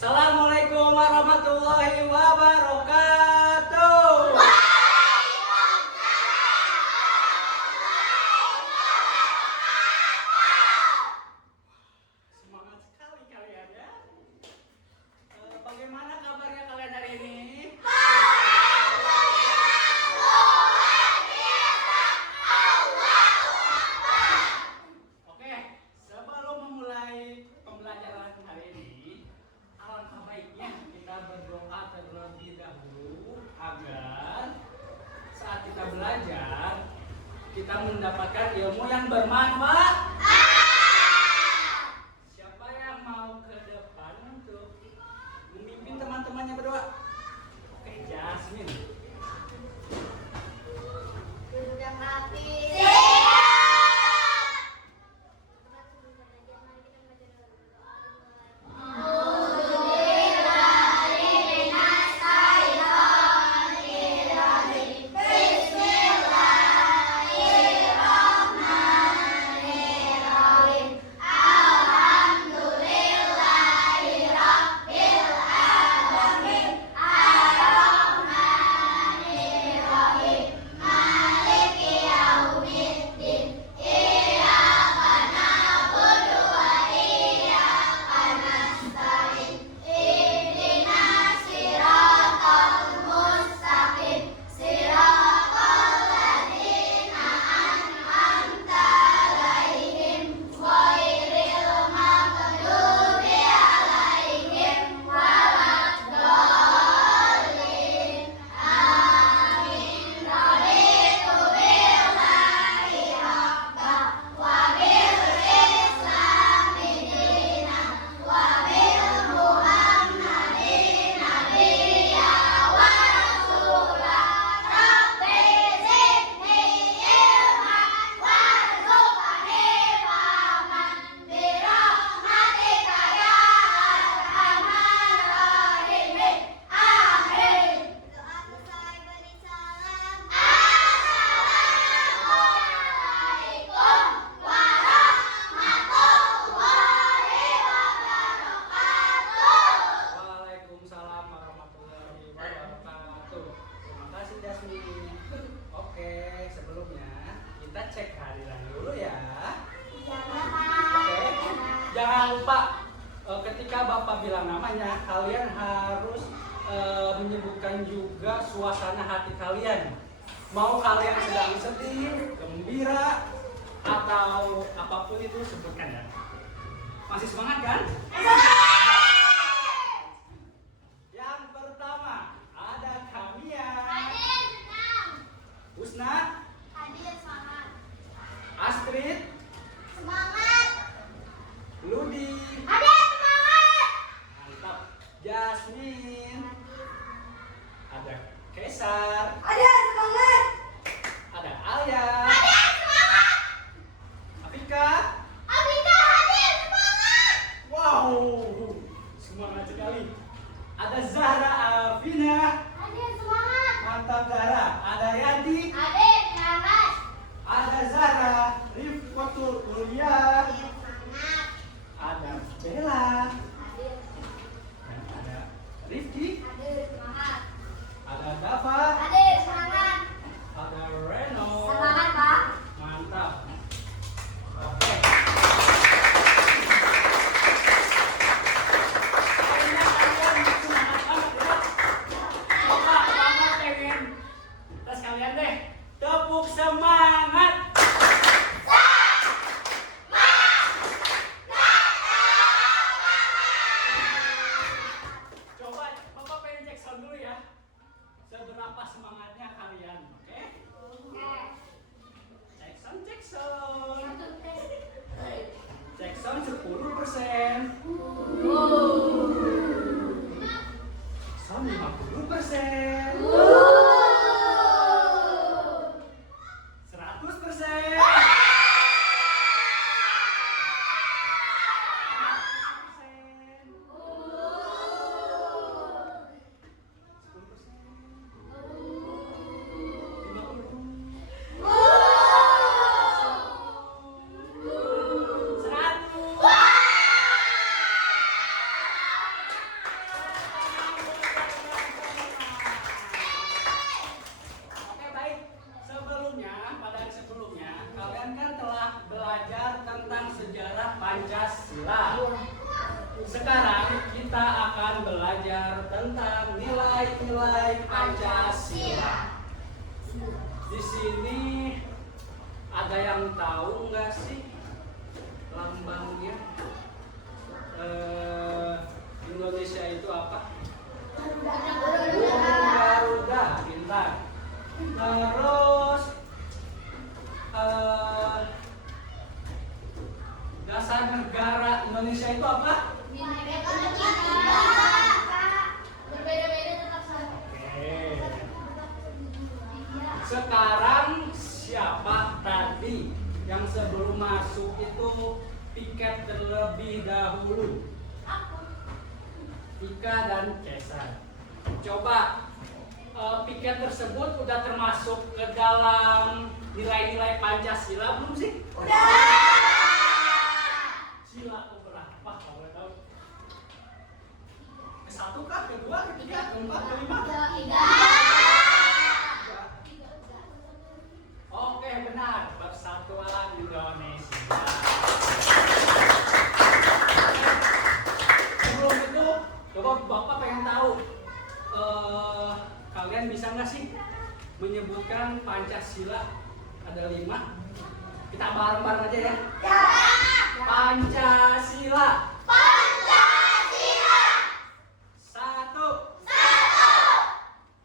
Assalamualaikum warahmatullahi wabarakatuh. Semangat sekali kalian ya. Bagaimana kabarnya kalian hari ini? Oke, sebelum memulai pembelajaran hari ini, alangkah baiknya kita berdoa terlebih dahulu agar saat kita belajar kita mendapatkan ilmu yang bermanfaat. Siapa yang mau ke depan untuk memimpin teman-temannya berdoa? Oke, Jasmine. Duduk yang rapi. Waalaikumsalam warahmatullahi wabarakatuh. Terima kasih Jasmine. Oke, sebelumnya kita cek kehadiran dulu ya. Oke, jangan lupa ketika Bapak bilang namanya, kalian harus menyebutkan juga suasana hati kalian. Mau kalian sedang sedih, gembira, atau apapun itu sebutkan ya. Masih semangat kan? Yang pertama ada Kamia, Husna, Astrid, Ludi, mantap, Jasmine, ada Kesar, ada Alia, Afika. Wow, semangat sekali. Ada Zahra Afina, mantap Zahra. Ada Yanti, ada Zahra Rifqatul Ulia, ada Bella, dan ada Rifki, ada Dava, ada Reno. Mantap. Oke. Kayaknya kalian semangat banget ya. Bapak pengen tes kalian deh. Tepuk semangat. di sini ada yang tahu nggak sih lambangnya Indonesia itu apa? Burung Garuda, pintar. Terus dasar negara Indonesia itu apa? Berbeda-beda tetap sama. Oke. Sekarang siapa tadi yang sebelum masuk itu piket terlebih dahulu? Tika dan Cesar. Coba piket tersebut udah termasuk ke dalam nilai-nilai Pancasila belum sih? Udah. Sila keberapa kalau boleh tahu? Ke-1 kah? Ke-2? Ke-3? Ke-4? Ke-5? Tiga. Oke, benar. Persatuan Indonesia. Sebelum itu, coba Bapak pengen tahu, kalian bisa nggak sih menyebutkan Pancasila? Ada 5. Kita bareng-bareng aja ya. Pancasila. Pancasila. 1.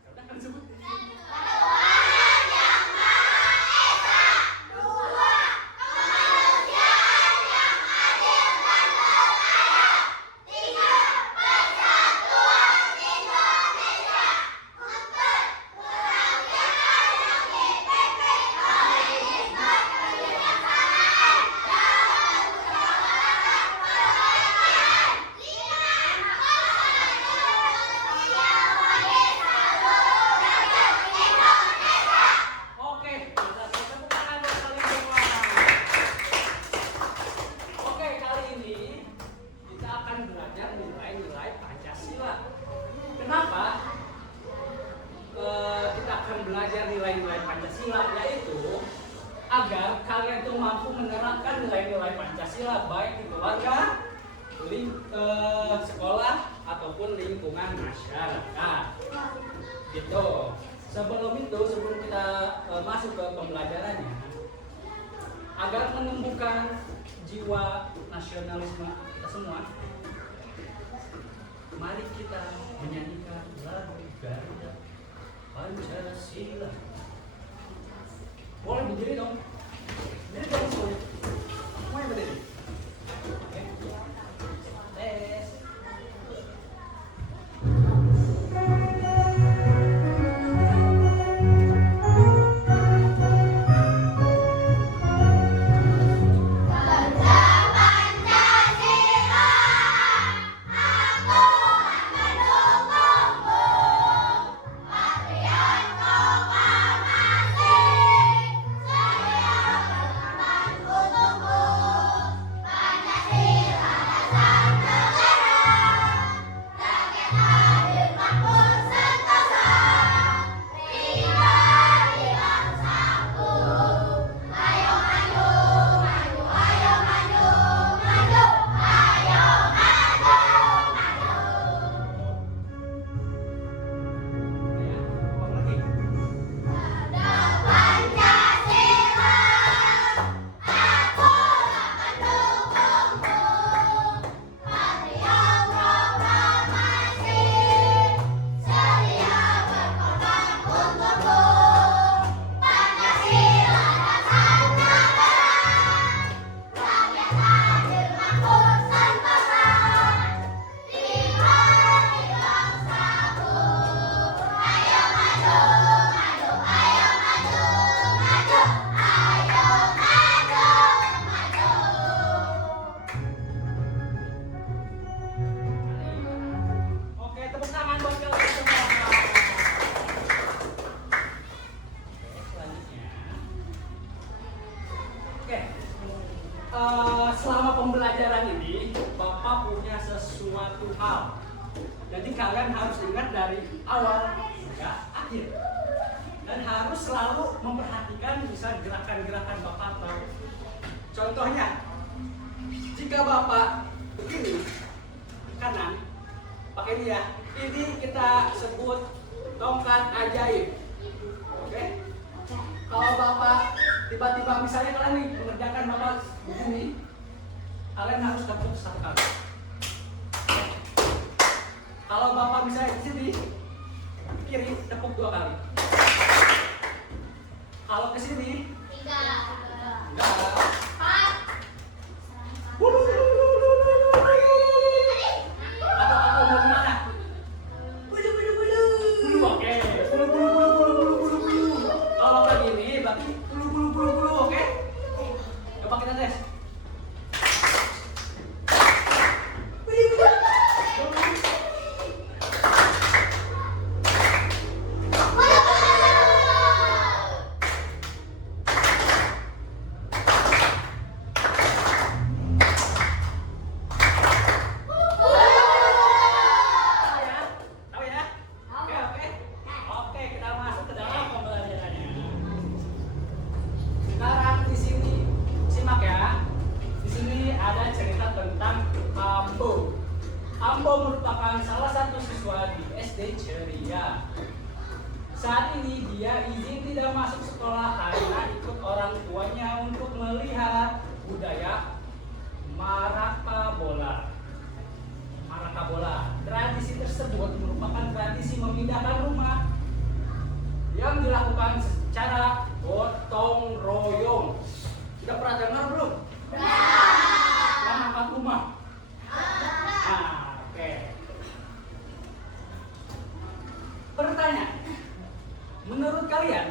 Ya udah kan sebut. Tuhan yang Maha Esa. 2. Kemanusiaan yang adil dan beradab. 3. Persatuan Indonesia. 4. Kerakyatan yang dipimpin oleh hikmat kebijaksanaan dalam musyawarah perwakilan. 5. Oke, kita tepuk tangan buat kalian semua. Oke, kali ini kita akan belajar nilai-nilai Pancasila. Kenapa? Kita akan belajar nilai-nilai Pancasila, yaitu agar kalian tuh mampu menerapkan nilai-nilai Pancasila baik di keluarga, sekolah ataupun lingkungan masyarakat. Gitu. Sebelum kita masuk ke pembelajarannya, agar menumbuhkan jiwa nasionalisme kita semua, mari kita menyanyikan lagu Garuda Pancasila. Boleh berdiri dong. Berdiri dong semuanya. Semuanya berdiri. Oke. Tes. Bangsa Pancasila, aku mendukungmu. Patriot proklamasi, sedia berkorban untukmu. Pancasila dasar negara, rakyat hadir makmur sentosa. Pribadi bangsaku, ayo maju, maju, ayo maju, maju, ayo maju, maju. Ya, apa lagi? Pada Pancasila, aku mendukungmu. Patriot proklamasi, sedia berkorban untukmu. Pancasila dasar negara, rakyat hadir makmur sentosa. Pribadi bangsaku, ayo maju, maju, ayo maju, maju, ayo maju, maju. Oke, tepuk tangan buat kalian semua. Oke, selanjutnya. Oke. Selama pembelajaran ini, Bapak punya sesuatu hal. Jadi kalian harus ingat dari awal hingga akhir. Dan harus selalu memperhatikan bisa gerakan-gerakan Bapak tahu. Contohnya, jika Bapak begini, kanan, pakai ini ya. Ini kita sebut tongkat ajaib. Oke? Kalau bapak tiba-tiba misalnya kalian nih mengerjakan bapak begini, kalian harus tepuk satu kali. Kalau bapak misalnya di sini kiri tepuk 2 kali. Kalau ke sini 3, enggak. 4. Atau mau gimana? Bulu. Oke. Bulu. Kalau kayak gini berarti bulu. Oke. Coba kita tes. Tahu ya? Oke, kita masuk ke dalam pembelajarannya. Sekarang di sini simak ya. Di sini ada cerita tentang Ambo. Ambo merupakan salah satu siswa di SD Ceria. Saat ini dia izin tidak masuk sekolah karena ikut orang tuanya untuk melihat budaya Marakabola. Tradisi tersebut merupakan tradisi memindahkan rumah yang dilakukan secara gotong royong. Sudah pernah dengar belum? Yang angkat rumah. Nah, oke. Pertanyaan, menurut kalian,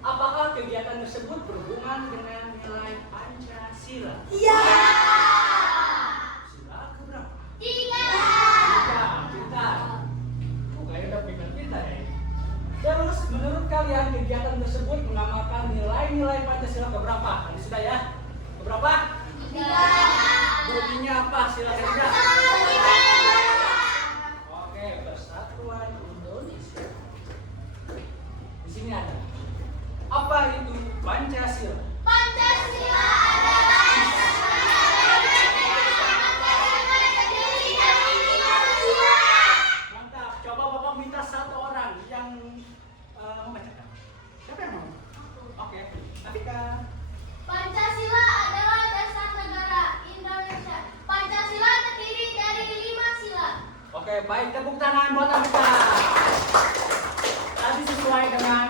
apakah kegiatan tersebut berhubungan dengan nilai Pancasila? Iya. Sila keberapa? 3. Pintar. Mukanya udah pintar-pintar ya. Terus menurut kalian kegiatan tersebut mengamalkan nilai-nilai Pancasila keberapa? Tadi sudah ya. Keberapa? 3. Bunyinya apa? Silakan tidak. Oke, Persatuan Indonesia. Di sini ada. Apa itu Pancasila? Pancasila adalah Mantap. Coba Bapak minta satu orang yang membacakan. Siapa yang mau? Oke. Atika. Pancasila adalah dasar negara Indonesia. Pancasila terdiri dari 5 sila. Oke, baik. Tepuk tangan buat Atika. Tadi sesuai dengan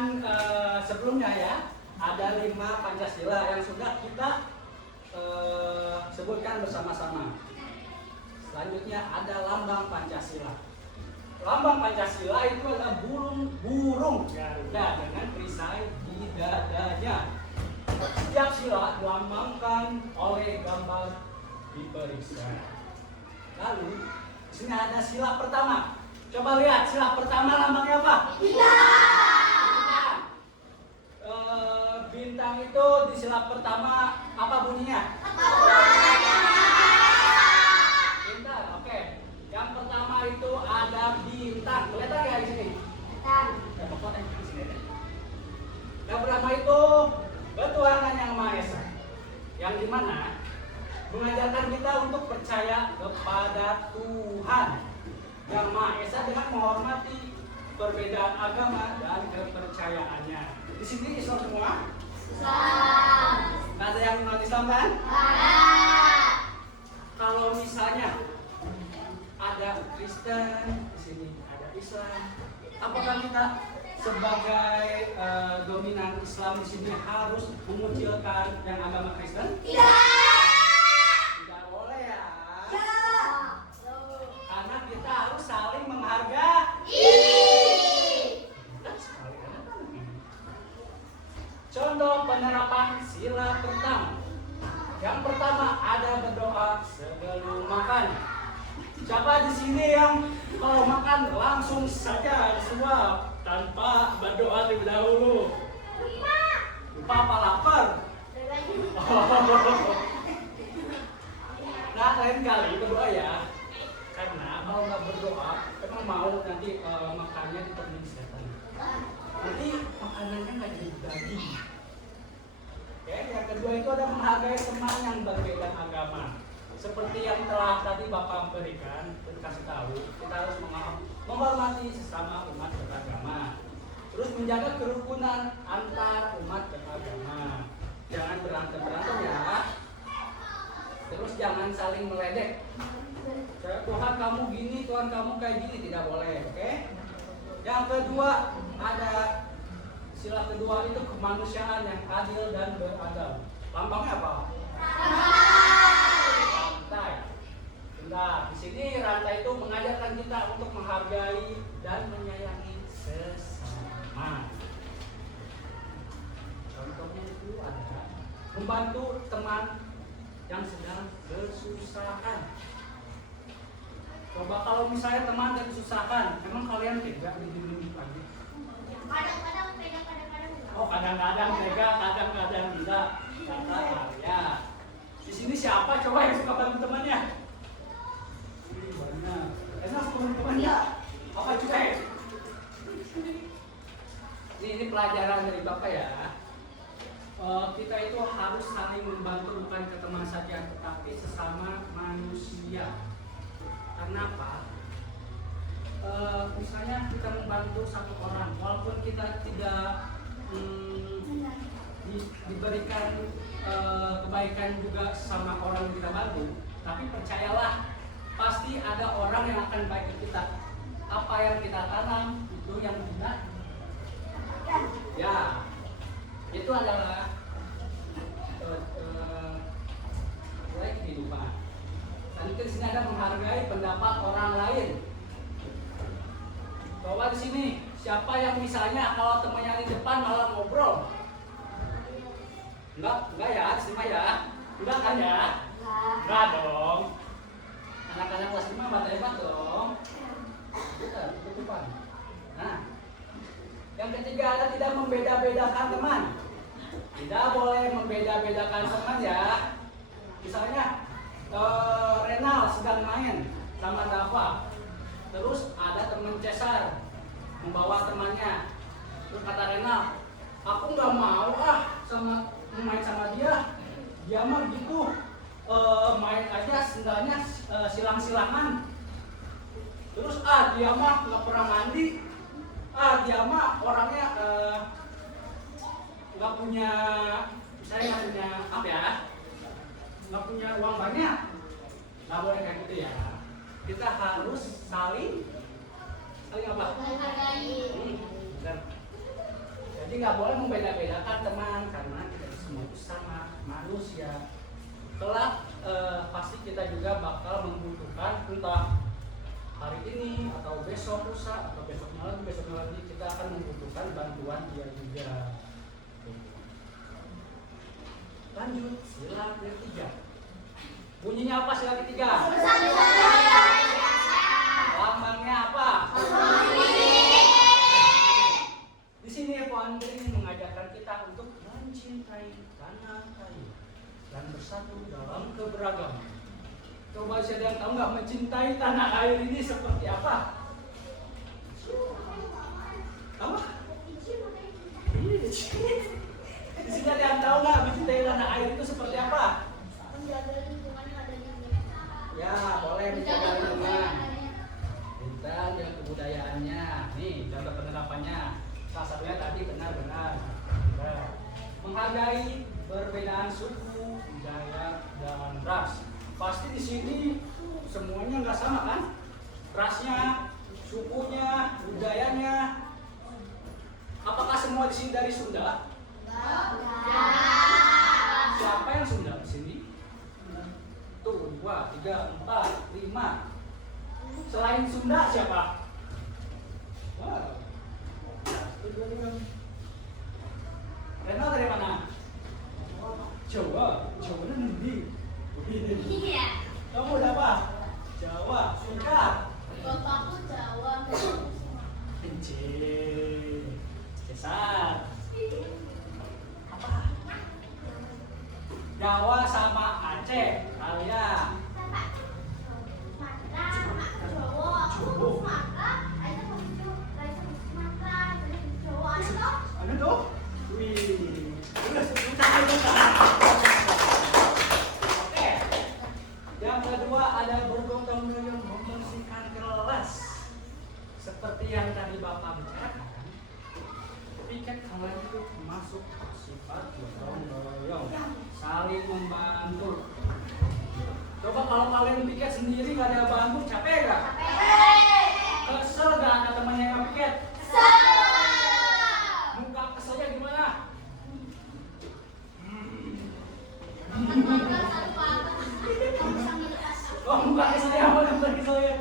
sebelumnya ya. Ada 5 Pancasila yang sudah kita sebutkan bersama-sama. Selanjutnya ada lambang Pancasila. Lambang Pancasila itu adalah burung Garuda dengan perisai di dadanya. Setiap sila dilambangkan oleh gambar di perisai. Lalu di sini ada sila pertama. Coba lihat sila pertama lambangnya apa? Bintang. Bintang itu di sila pertama apa bunyinya? Bintang. Oke. Yang pertama itu ada bintang. Kelihatan nggak di sini? Di sini. Yang pertama itu ketuhanan yang Maha Esa, yang dimana mengajarkan kita untuk percaya kepada Tuhan yang Maha Esa dengan menghormati perbedaan agama dan kepercayaannya. Di sini Islam semua? Nggak ada yang non Islam kan? Kalau misalnya ada Kristen, di sini ada Islam, apakah kita sebagai dominan Islam di sini harus mengucilkan yang agama Kristen? Tidak boleh ya. Karena kita harus saling menghargai. Contoh penerapan sila pertama. Yang pertama ada berdoa sebelum makan. Siapa di sini yang kalau makan langsung saja disuap tanpa berdoa terlebih dahulu? Lupa apa lapar? Nah, lain kali berdoa ya. Karena kalau nggak berdoa, emang mau nanti makannya dipenuhi setan. Nanti makanannya nggak jadi daging. Oke, yang kedua itu ada menghargai teman yang berbeda agama. Seperti yang telah tadi Bapak berikan, kasih tahu, kita harus menghormati sesama umat beragama. Terus menjaga kerukunan antar umat beragama. Jangan berantem ya. Terus jangan saling meledek. Tuhan kamu gini, Tuhan kamu kayak gini, tidak boleh, oke? Yang kedua, ada sila kedua itu kemanusiaan yang adil dan beradab. Lambangnya apa? Rantai. Nah, di sini rantai itu mengajarkan kita untuk menghargai dan menyayangi sesama. Contohnya itu ada membantu teman yang sedang kesusahan. Coba kalau misalnya teman yang kesusahan, emang kalian tega dibimbing lagi? Kadang-kadang enggak. Oh, kadang-kadang tega, kadang-kadang tidak. Kata ya. Di sini siapa coba yang suka bantu temannya? Ini banyak. Enak teman-temannya. Apa cuy? Ini pelajaran dari Bapak ya. Kita itu harus saling membantu bukan ke teman saja, tetapi sesama manusia. Karena apa? Misalnya kita membantu satu orang, walaupun kita tidak diberikan kebaikan juga sama orang yang kita bantu, tapi percayalah pasti ada orang yang akan baik ke kita. Apa yang kita tanam itu yang kita ya itu adalah mulai kehidupan. Dan itu di sini ada menghargai pendapat orang lain. Bahwa di sini siapa yang misalnya kalau temannya di depan malah ngobrol? Enggak ya, di sini ya. Enggak kan ya? Enggak dong. Anak-anak kelas 5 hebat dong. Betul, depan. Nah, yang ketiga ada tidak membeda-bedakan teman. Tidak boleh membeda-bedakan teman ya. Misalnya Renal sedang main sama Dava. Terus ada teman Cesar membawa temannya. Terus kata Renal, aku nggak mau sama main sama dia. Dia mah gitu main aja sendalnya silang-silangan. Terus dia mah nggak pernah mandi. Dia mah orangnya nggak punya, saya nggak punya apa ya? Nggak punya uang banyak. Nggak boleh kayak gitu ya. Kita harus saling apa? Menghargai. Benar. Jadi nggak boleh membeda-bedakan teman karena kita semua itu sama manusia. Kelak pasti kita juga bakal membutuhkan entah hari ini atau besok lusa atau besoknya lagi kita akan membutuhkan bantuan dia juga. Lanjut sila ketiga. Bunyinya apa sila ketiga? Lambangnya apa? Di sini Pohon Beringin mengajarkan kita untuk mencintai tanah air dan bersatu dalam keberagaman. Coba saya yang tahu nggak mencintai tanah air ini seperti apa? Apa? Di sini ada yang tahu nggak mencintai tanah air itu seperti apa? Menjaga lingkungan yang ada di dunia. Ya, boleh menjaga lingkungan. Bintang dan kebudayaannya. Nih, contoh penerapannya. Salah satunya tadi benar-benar. Menghargai perbedaan suku, budaya, dan ras. Pasti di sini semuanya nggak sama kan? Rasnya, sukunya, budayanya. Apakah semua di sini dari Sunda? Siapa yang Sunda di sini? Tuh, 2, 3, 4, 5. Selain Sunda siapa? Wow. Renal dari mana? Jawa. Jawa nanti. Iya. Kamu udah apa? Jawa. Sunda. Bapakku Jawa. Encik. Cesar. Apa? Jawa sama Aceh. Kalian. Ano tuh? Wih. Oke. Yang kedua ada bergotong royong membersihkan kelas. Seperti yang tadi Bapak bicarakan. dapat gotong royong, saling membantu. Coba kalau kalian piket sendiri gak ada bantu, capek gak? Kesel gak ada temannya yang piket? Muka keselnya gimana? Oh, muka keselnya apa? Muka keselnya?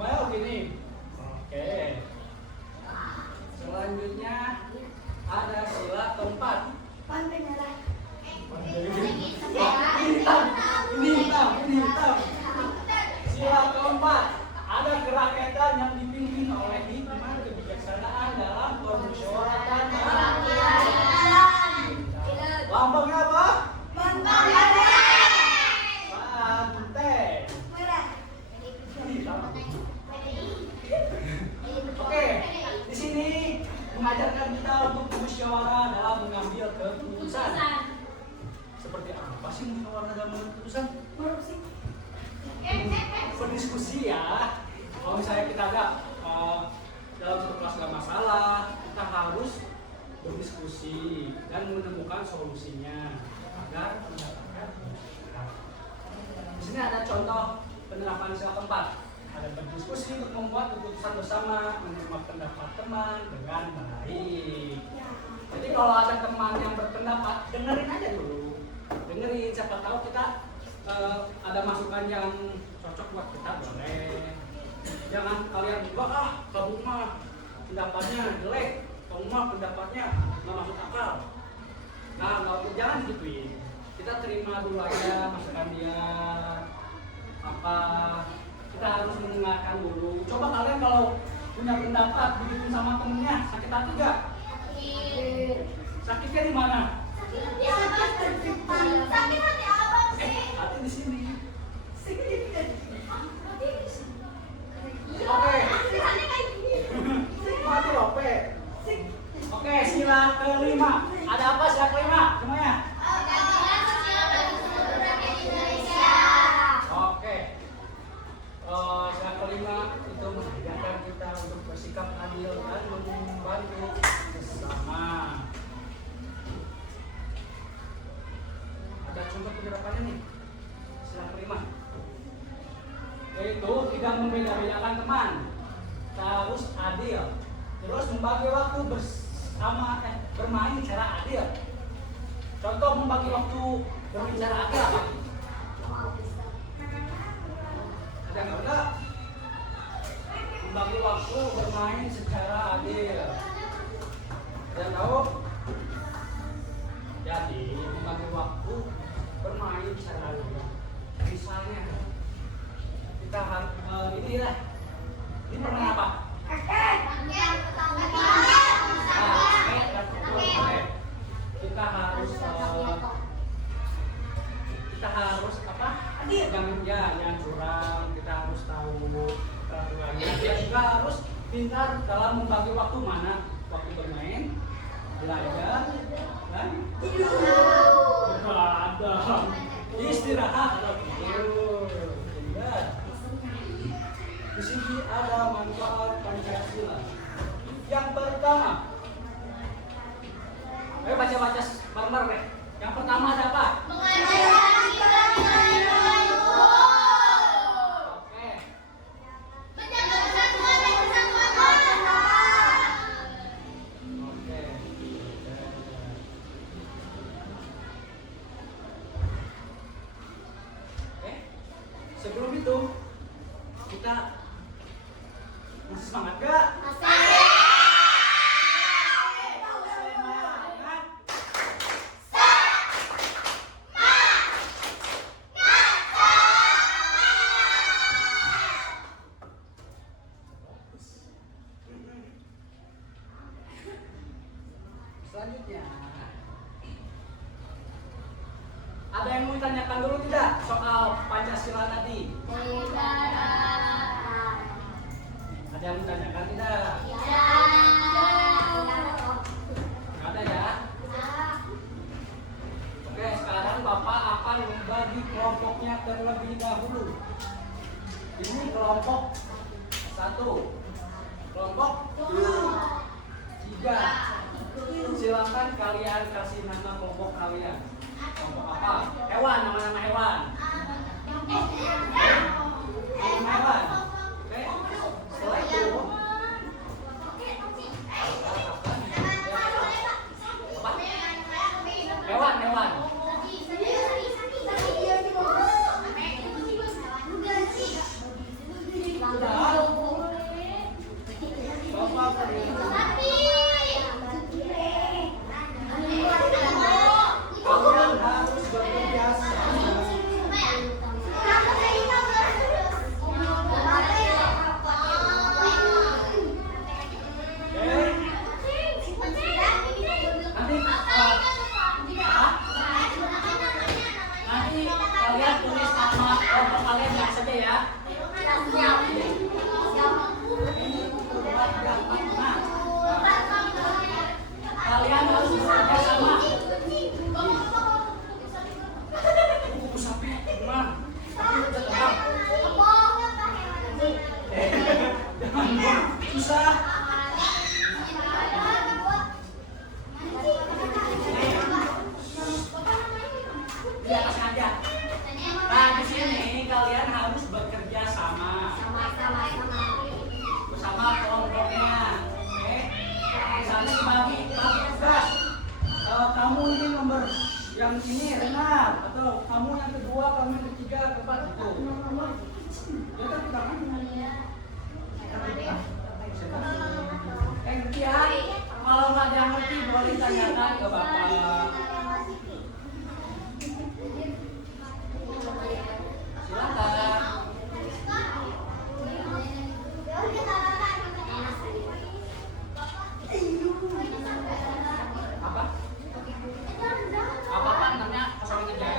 Mau gini? Oke. Selanjutnya ada sila keempat. Ini hitam. Sila keempat, ada kerakyatan yang dipimpin oleh hikmah kebijaksanaan dalam permusyawaratan rakyat. Lambangnya apa? Banteng. Oke, di sini mengajarkan kita untuk musyawarah dalam mengambil keputusan. Seperti apa sih musyawarah dalam mengambil keputusan? Berdiskusi ya. Kalau misalnya kita ada dalam satu kelas gak masalah, kita harus berdiskusi dan menemukan solusinya agar mendapatkan keputusan. Di sini ada contoh penerapan sila keempat. Ada berdiskusi untuk membuat keputusan bersama, menerima pendapat teman dengan baik. Jadi kalau ada teman yang berpendapat, dengerin aja dulu. Dengerin, siapa tahu kita ada masukan yang cocok buat kita, boleh. Jangan kalian wah kamu mah pendapatnya jelek, kamu mah pendapatnya nggak masuk akal. Nah, jangan gituin. Kita terima dulu aja masukan dia apa. Kita harus mendengarkan dulu. Coba kalian kalau punya pendapat begitu sama temennya, sakit hati gak? Sakitnya di mana? Hati di sini. Oke. Mati lope. Oke, sila kelima. Ada apa sila kelima? Semuanya? Oke. Sila kelima itu mengajarkan kita untuk bersikap adil dan membantu sesama. Ada contoh penerapannya nih. Sila kelima. Yaitu tidak membeda-bedakan teman, harus adil, terus membagi waktu bersama bermain secara adil. Contoh membagi waktu bermain secara adil apa? Ada nggak ada? Membagi waktu bermain secara adil. Ada yang tahu? Jadi membagi waktu bermain secara adil. Misalnya kita harus ini permainan apa? Kita harus apa? Jangan curang. Kita harus tahu peraturannya. Kita juga harus pintar dalam membagi waktu, mana waktu bermain, belajar, dan berantem, istirahat atau tidur. Di sini ada manfaat Pancasila. Yang pertama, ayo baca-baca bareng-bareng deh. Yang pertama ada apa? Oke. Menjaga persatuan dan kesatuan bangsa. Oke. Sebelum itu kita masih semangat gak? Selanjutnya, ada yang mau ditanyakan dulu tidak soal Pancasila tadi? Ada yang ditanyakan tidak? Ada ya? Oke, sekarang Bapak akan membagi kelompoknya terlebih dahulu. Ini kelompok 1. Kelompok 3. Silakan kalian kasih nama kelompok kalian. Kelompok apa? Hewan, nama-nama hewan. Hewan. Oke. Setelah itu hewan. Kalian harus bekerja sama. Nanti kalian tulis nama kelompok kalian yang saja ya. Kalian harus bekerja sama. Buku sampai gimana? Jangan susah. Di atas aja. Nah, di sini kalian harus bekerja sama. Bersama kelompoknya. Oke. Misalnya dibagi tugas. Kamu ini nomor yang ini Renat, atau kamu yang kedua, kamu yang ketiga, keempat gitu. Ya kan kita kan. Ngerti ya? Kalau nggak ada yang ngerti boleh tanyakan ke bapak. Silakan. Apa? Apa namanya? Kosongin aja.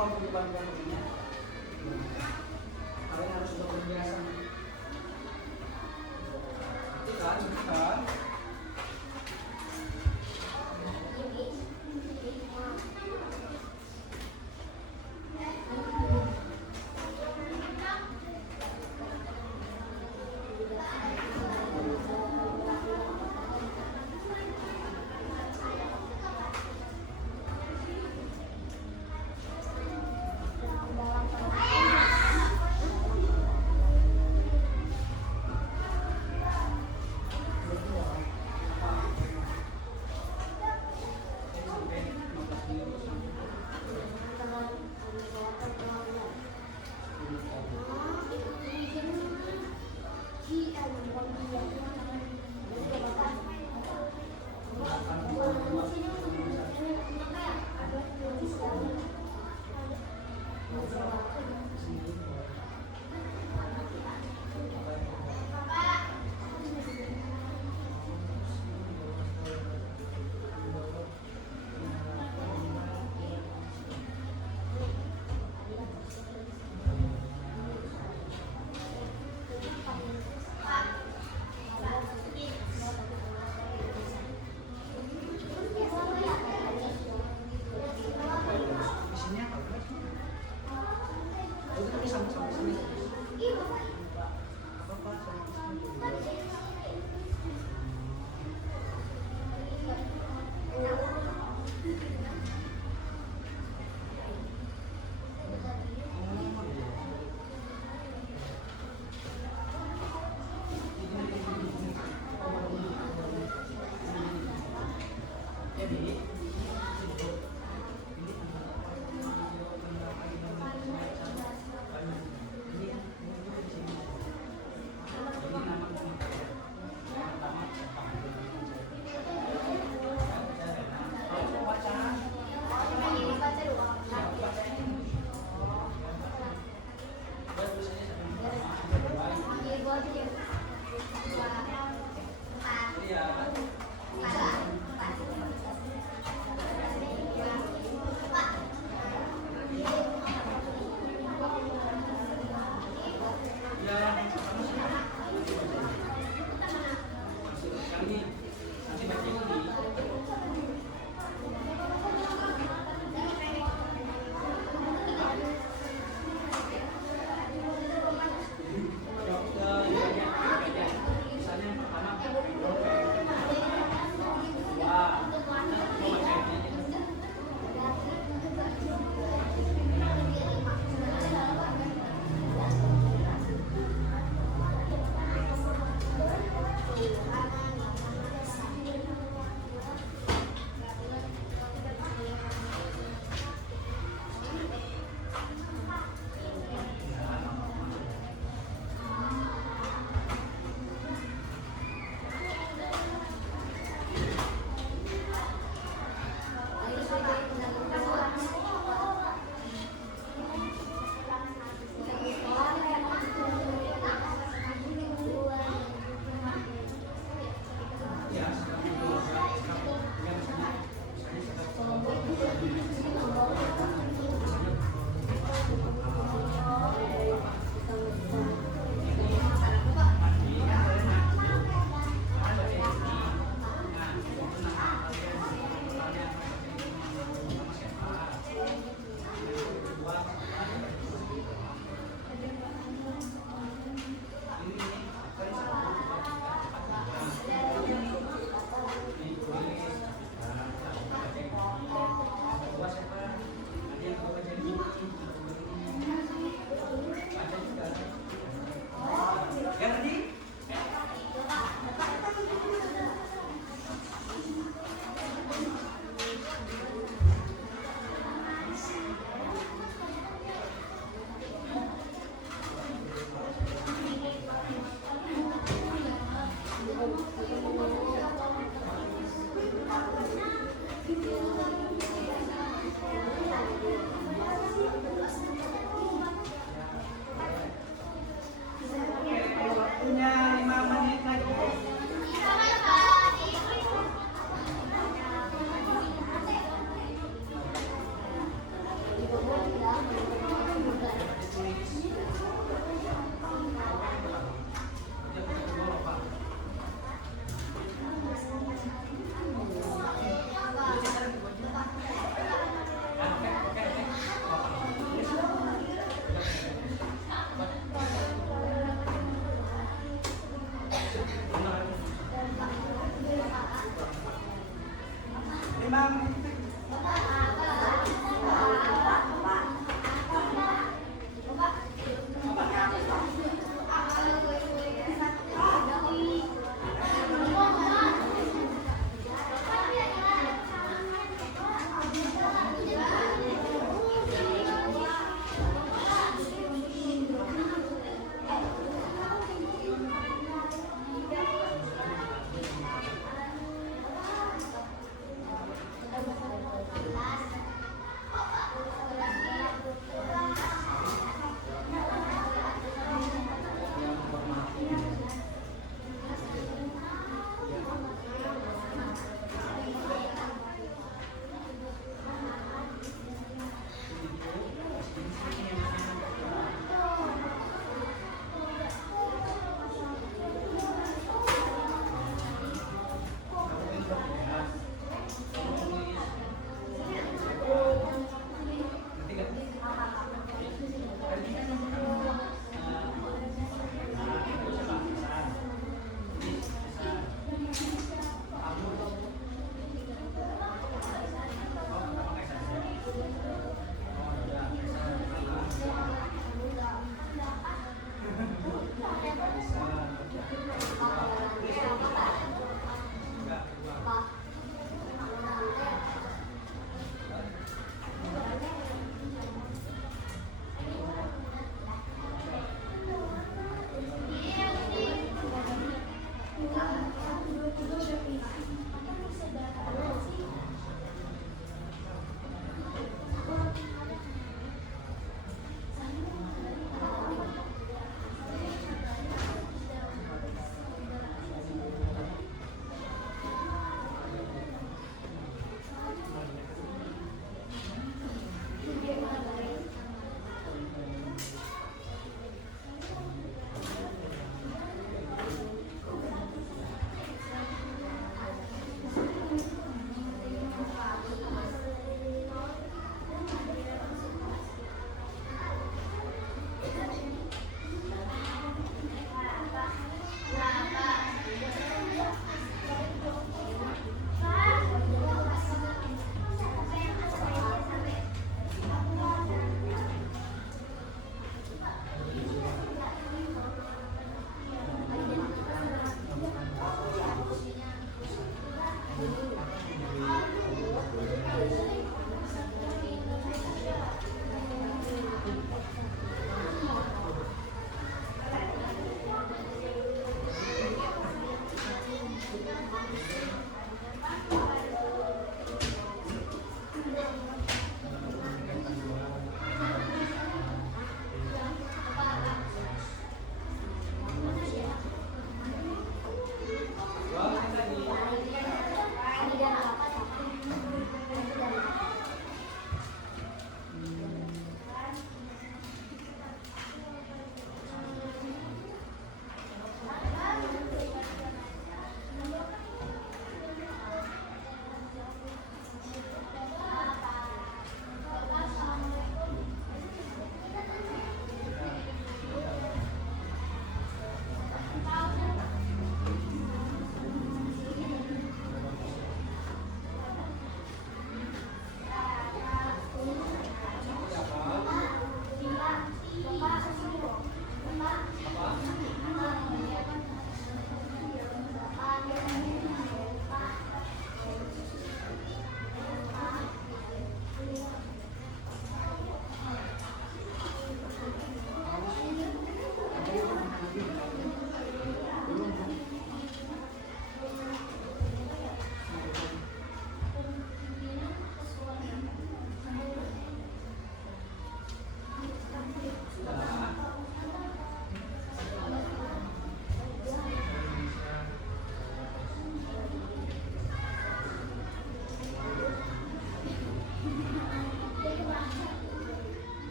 kamu punya bantuan begini. Kalian harus sudah terbiasa. Itu kan.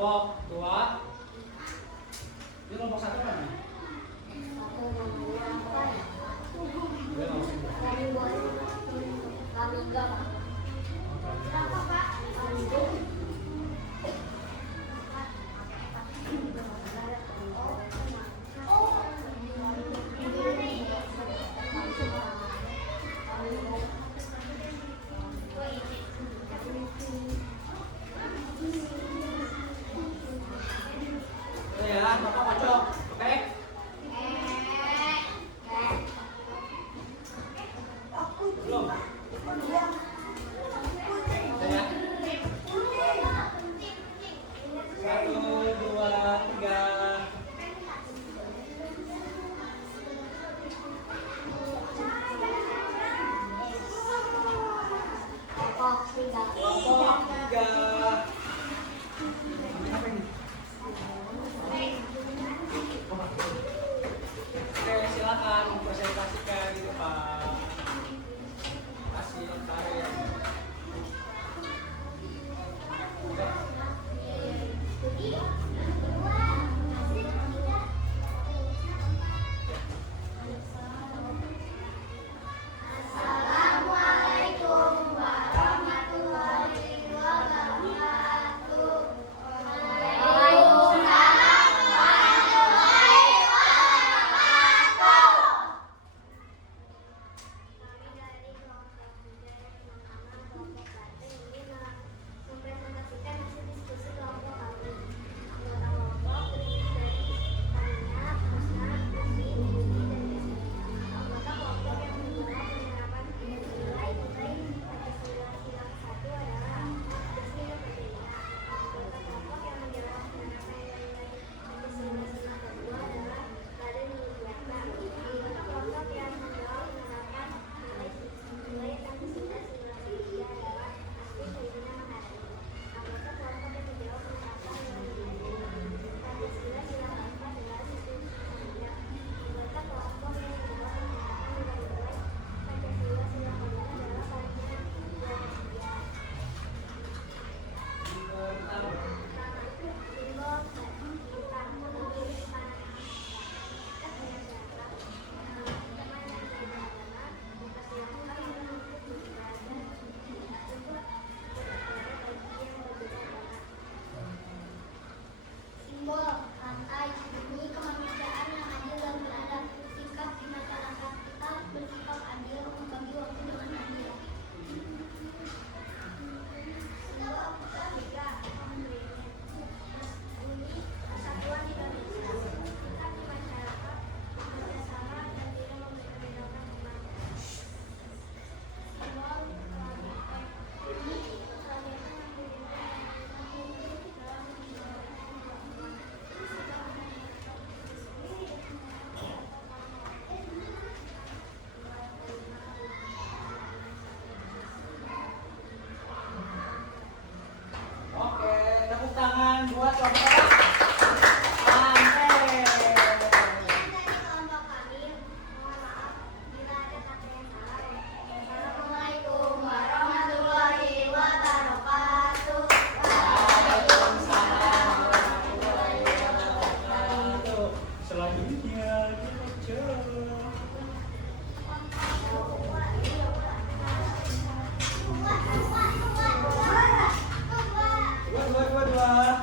kelompok 2. Ini kelompok 1 mana? Gue langsung. Ya, Bapak kocok. Oke? Belum. Ya. 1, 2, 3. Kelompok 3. Apa ini? Oke, silakan mempresentasikan di depan hasil karya. Oke. Assalamualaikum warahmatullahi wabarakatuh. Waalaikumsalam warahmatullahi wabarakatuh. Kami dari kelompok 3 yang bernama kelompok Banten ingin mempresentasikan hasil diskusi kelompok kami. Anggota kelompok terdiri dari Tania, Musna, Ufi, Dewi, dan Desi. Anggota kelompok yang mendukung penerapan nilai-nilai Pancasila Sila ke-1 adalah Desmi dan Febrina. Anggota kelompok yang menjalankan penerapan nilai-nilai Pancasila Sila ke-2 adalah Raden Nurbianta. Anggota kelompok yang menjawab menerapkan nilai Pancasila Sila ke-3 adalah Asti Febrina Maharani. Anggota kelompok yang menjawab menerapkan nilai-nilai Pancasila Sila ke-4 adalah Siti Nurbaya. Anggota kelompok yang menjawab menerapkan nilai-nilai Pancasila Sila ke-5 adalah Valentina Dianasia. Pertama itu simbol bintang memilih panah. Kita punya siapa? Teman yang berbeda agama, mempersilahkan orang untuk beribadah untuk beribadah bagi yang berbeda agama. Simbol lantai ini kemanusiaan yang adil dan beradab. Sikap di masyarakat kita bersikap adil, membagi waktu dengan adil. Simbol tiga bunyi persatuan Indonesia. Sikap di masyarakat bekerjasama dan tidak membeda-bedakan umat. Simbol bunyi kegiatan yang dilakukan dalam Oke, tepuk tangan buat kelompok Banten. Dari kelompok kami, mohon maaf bila ada kata yang salah. Assalamualaikum warahmatullahi wabarakatuh. Waalaikumsalam warahmatullahi wabarakatuh. Selanjutnya kita Dua. dua.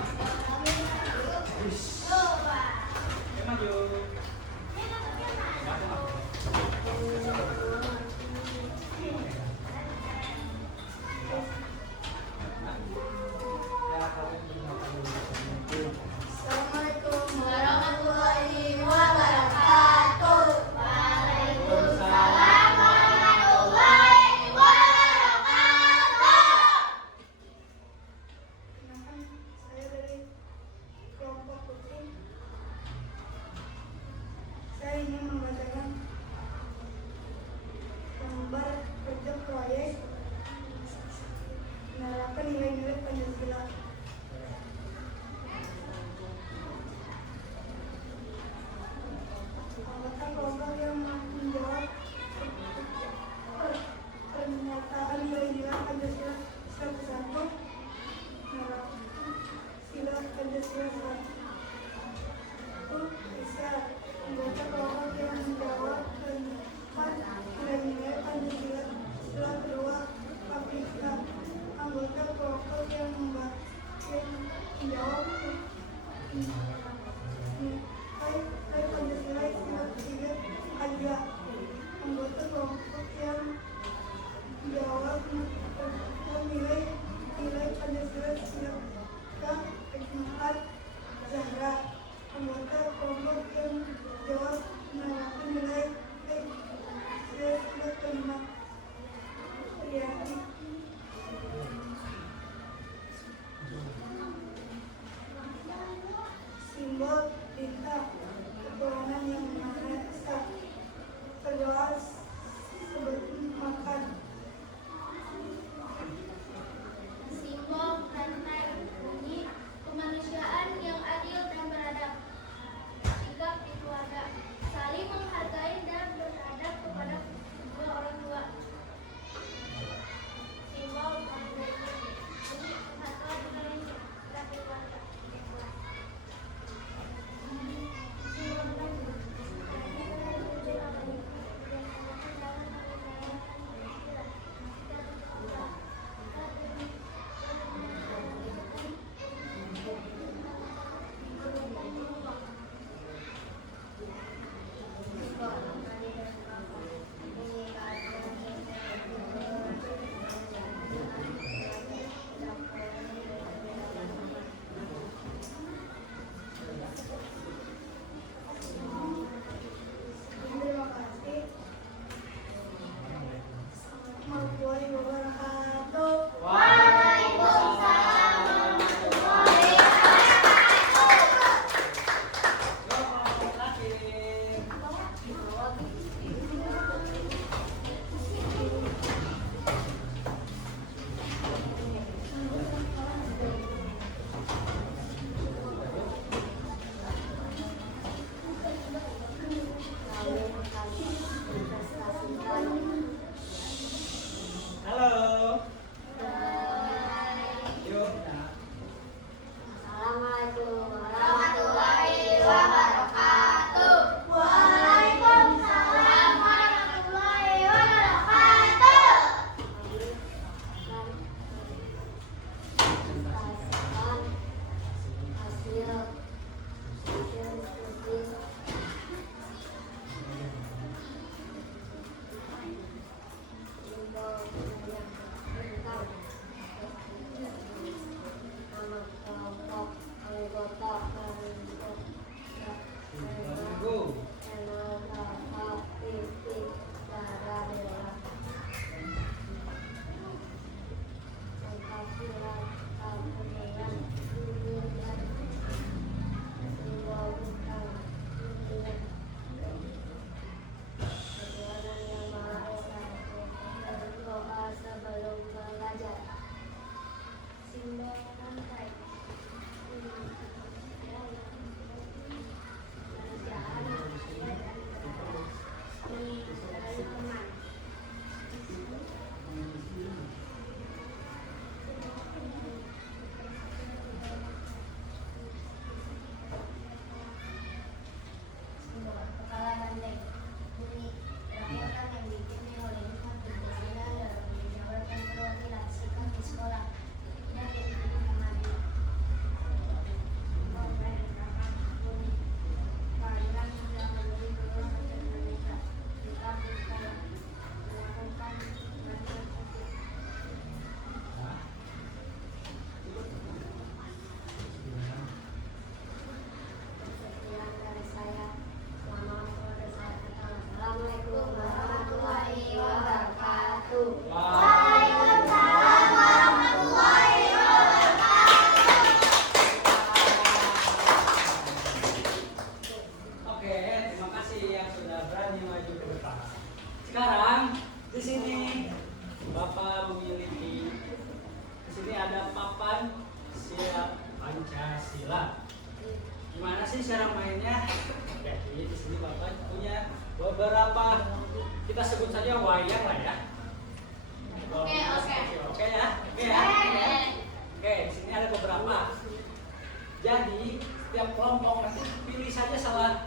Jadi setiap kelompok nanti pilih saja salah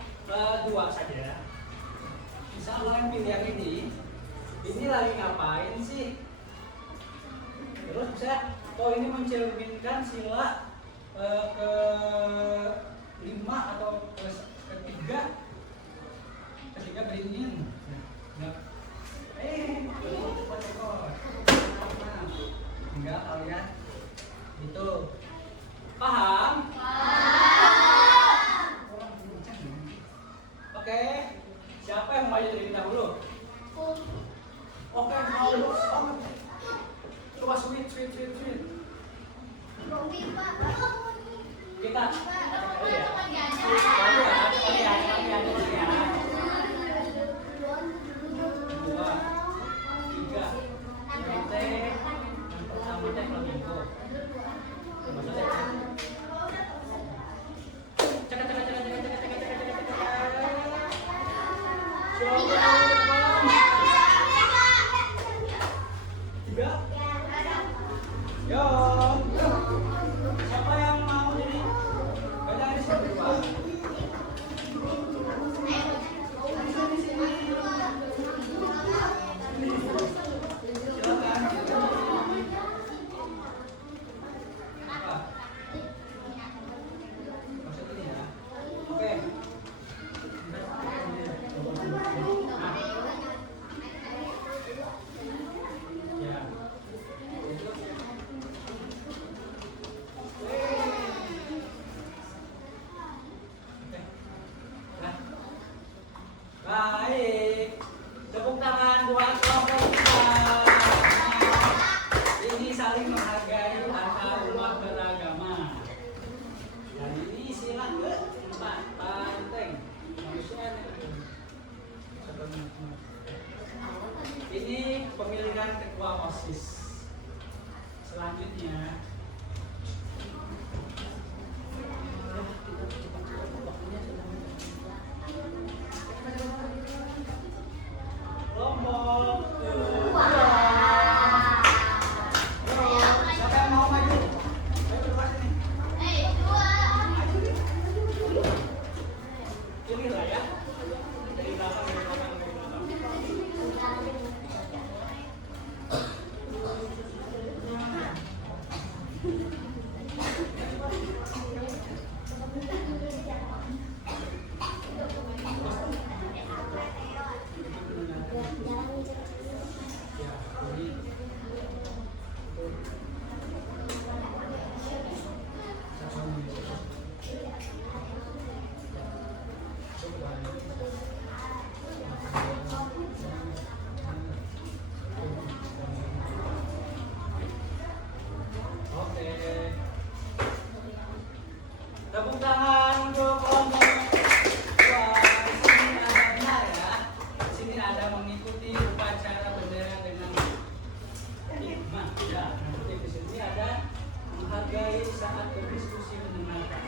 dua saja. Misal kalian pilih yang ini lagi ngapain sih? Terus bisa, oh ini mencerminkan sila ke 5 atau ketiga beringin. Nah, enggak kalian itu paham? Oke, siapa yang maju dari kita dulu? Oke, mau coba sweet. Kita dua, tiga, yang pertama teh flamingo. Yo, siapa yang mau jadi kadang di sini Pak? Silakan. Apa? Maksud ini ya? Oke. Ya. Baik, tepuk tangan buat kelompok kita. Ini saling menghargai antar umat beragama. Dan ini sila keempat penting manusia. Ini pemilihan ketua OSIS. Selanjutnya kelompok kedua. Siapa yang mau maju? Ayo berdua sini. Pilihlah ya. Dari belakang. Oke. Tepuk tangan untuk kelompok kedua. Di sini ada benar ya. Di sini ada mengikuti upacara bendera dengan hikmah. Ya, nanti di sini ada menghargai saat berdiskusi mendengarkan.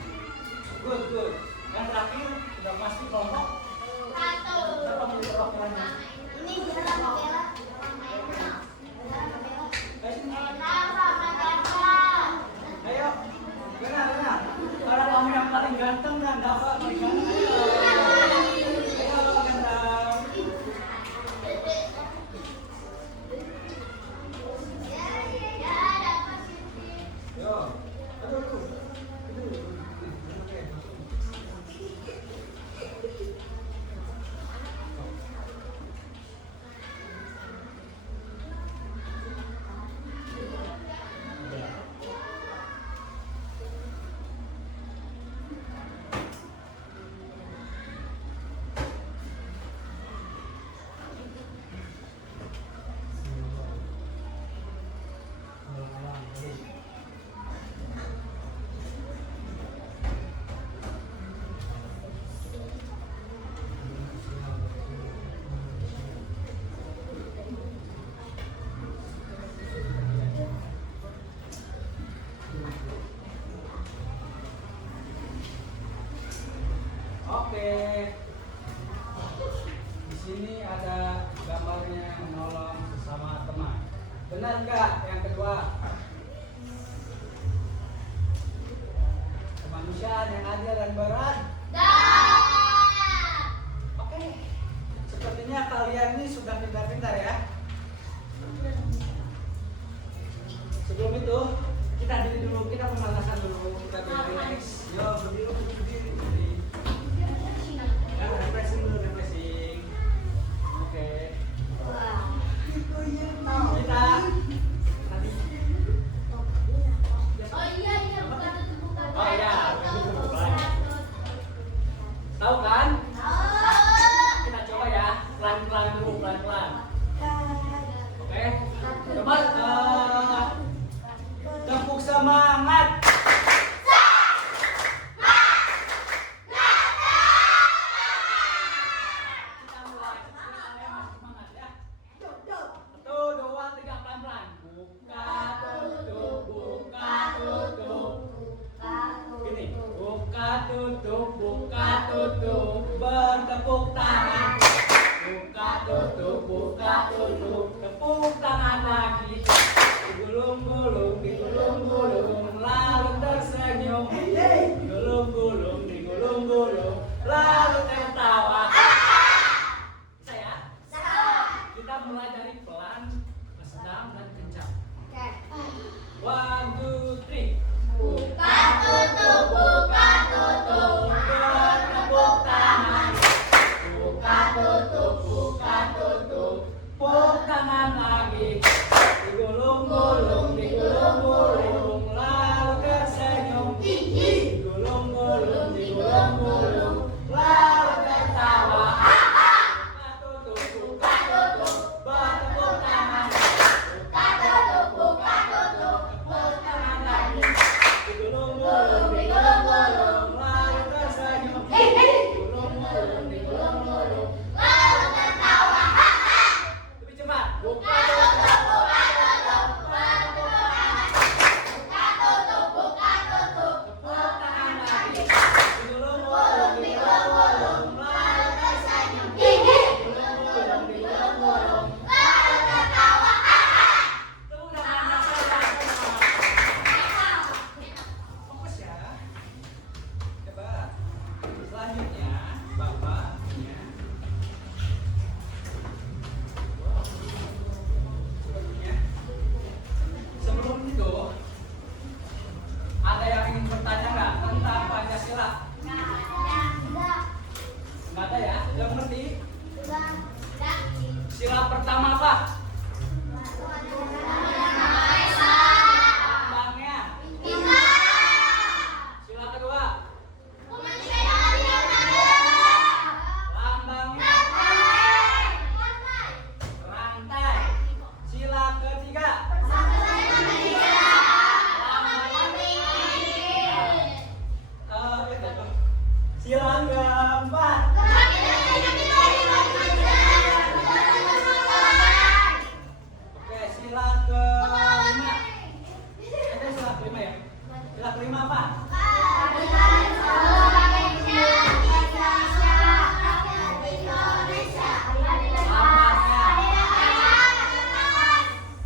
Good. Yang terakhir sudah pasti kelompok. Siapa pilih perwakilannya? Ini jalan bela. Ayo, benar. Kalau kamu yang paling ganteng dan dapat paling ganteng. Ayo, ganteng. Yo, aduh. Oke. Di sini ada gambarnya menolong sesama teman. Benar nggak yang kedua? Kemanusiaan pilihan yang adil dan berat? Oke, sepertinya kalian ini sudah pintar-pintar ya. Sebelum itu, kita diri dulu, kita pemanasan dulu, kita relax. Yo, berdiri. Ya, refreshing dulu, refreshing. Oke. Kita nanti. Oh iya, tahu kan? Kita coba ya, pelan-pelan dulu, pelan-pelan. Oke, coba tepuk semangat. Kita mulai, masih semangat ya. 1, 2, 3, pelan-pelan. Buka, tutup. Gini, buka, tutup, bertepuk tangan. Buka, tutup, tepuk tangan lagi. Digulung-gulung, lalu tersenyum. Digulung-gulung, lalu tertawa. Bisa ya? Kita mulai dari pelan, sedang, dan kencang. 1, 2, 3. Buka tutup. Bertepuk tangan. Buka, tutup, tepuk tangan lagi. Digulung-gulung, lalu tersenyum. Digulung-gulung, lalu tertawa. Buka, tutup, bertepuk tangan. Tepuk tangan lagi. Digulung-gulung, lalu tersenyum. Digulung-gulung, Lalu tertawa. lebih cepat. Buka, tepuk tangan lagi. Digulung-gulung, lalu tersenyum. Digulung-gulung. Lalu tertawa. Tepuk tangan saya. Fokus ya. Coba. Selanjutnya, bapaknya. Selanjutnya. Sebelum itu, ada yang ingin bertanya nggak tentang Pancasila? Nggak ada ya? Yang mengerti? Sila pertama apa? Lambangnya. Sila kedua. Lambangnya. Rantai. Sila ketiga. Sila keempat. Oke, sila kelima. Ada sila kelima ya? Sila kelima apa?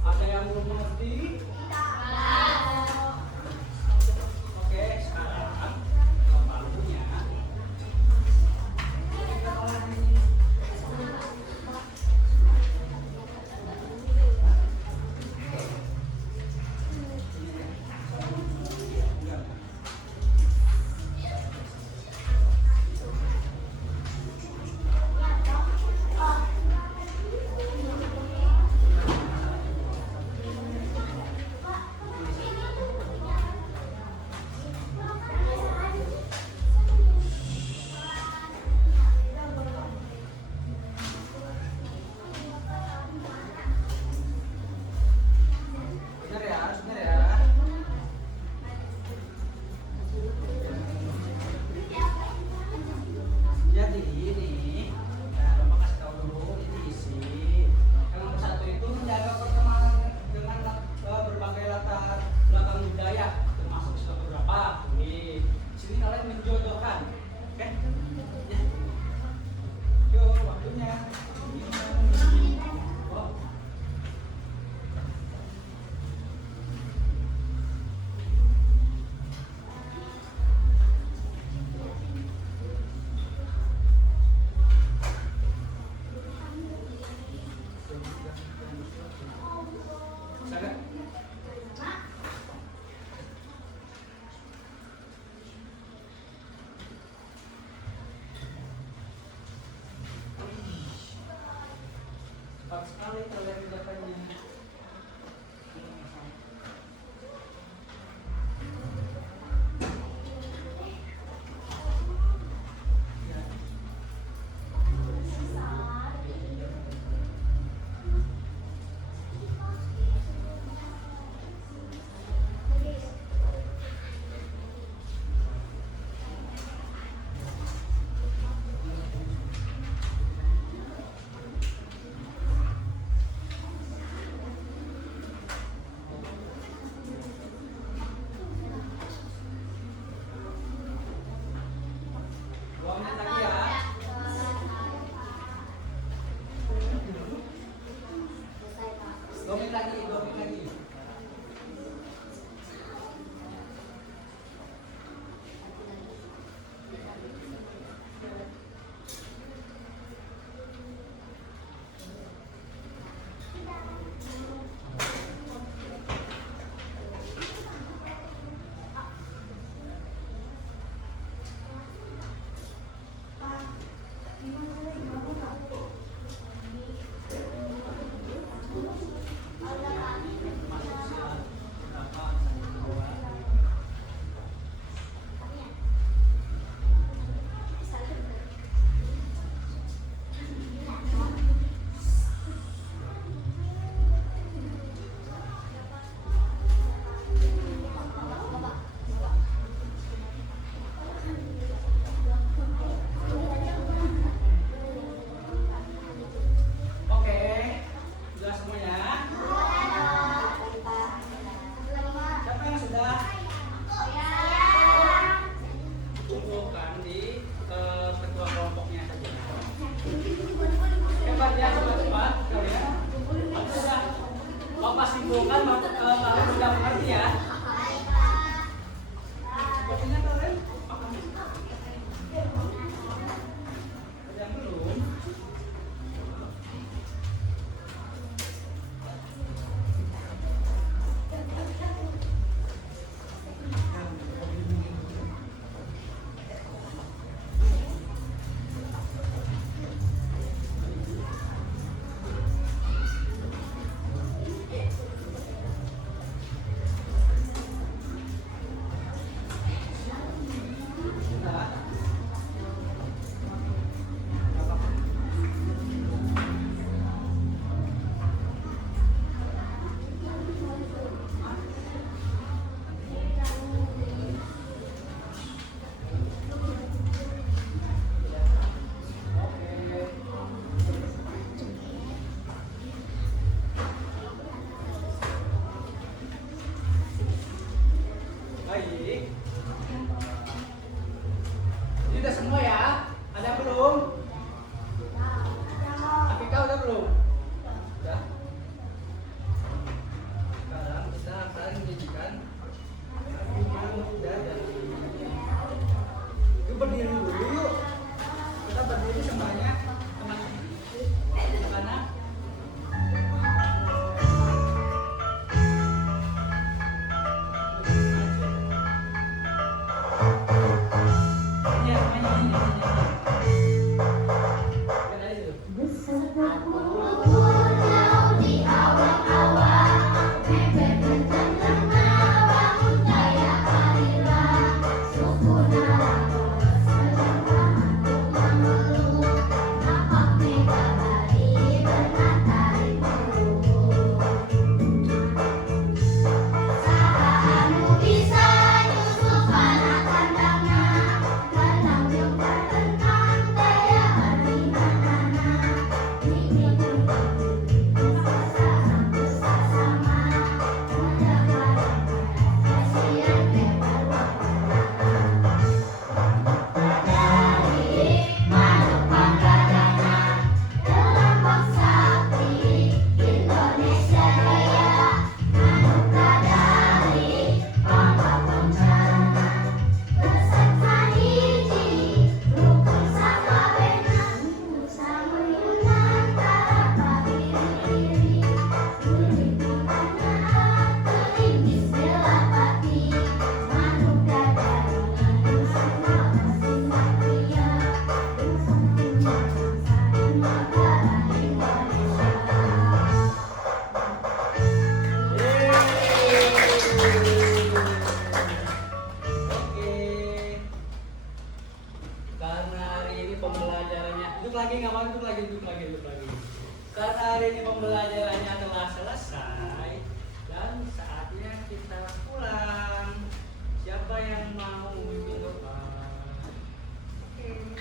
Ada yang belum mengerti? Oke, sekarang bapaknya. cepat sekali kalian menjaganya. Berdiri dulu yuk. Kita berdiri semuanya. Teman-teman. Karena lagi, nggak mau duduk lagi. Karena hari ini pembelajarannya telah selesai dan saatnya kita pulang. Siapa yang mau memimpin doa? Ini.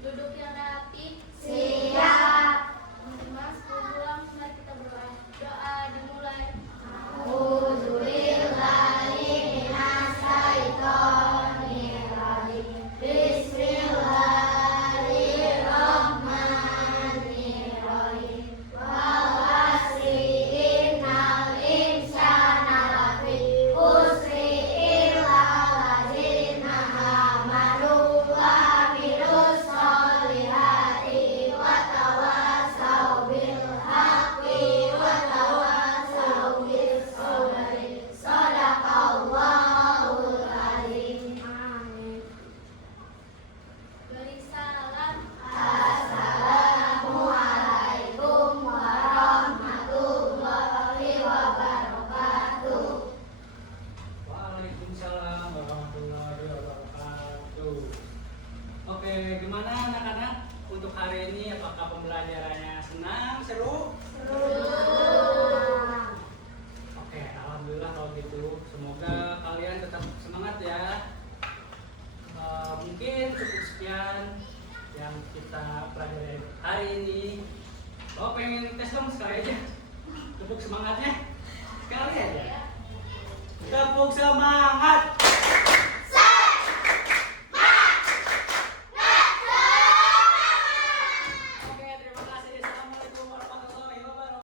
Duduk yang rapi. Siap. Teman-teman, sebelum pulang, mari kita berdoa. Doa dimulai. A'udzubillahi minasyaitonirrajim. Bismillahirrahmanirrahim. Wal 'asri innal insana lafi khusri illa allazina amanu wa 'amilus sholihati wa tawassaw bil haqqi wa tawassaw bis sabri. Shadaqallahul azim. Amin. Beri salam. Assalamualaikum warahmatullahi wabarakatuh. Waalaikumsalam warahmatullahi wabarakatuh. Oke, gimana anak-anak untuk hari ini? Apakah pembelajarannya senang, seru? Oke, alhamdulillah kalau gitu. Semoga kalian tetap semangat ya. Mungkin cukup sekian yang kita pelajari hari ini. Oh, pengen tes dong sekali aja. Tepuk semangatnya sekali aja. Tepuk semangat.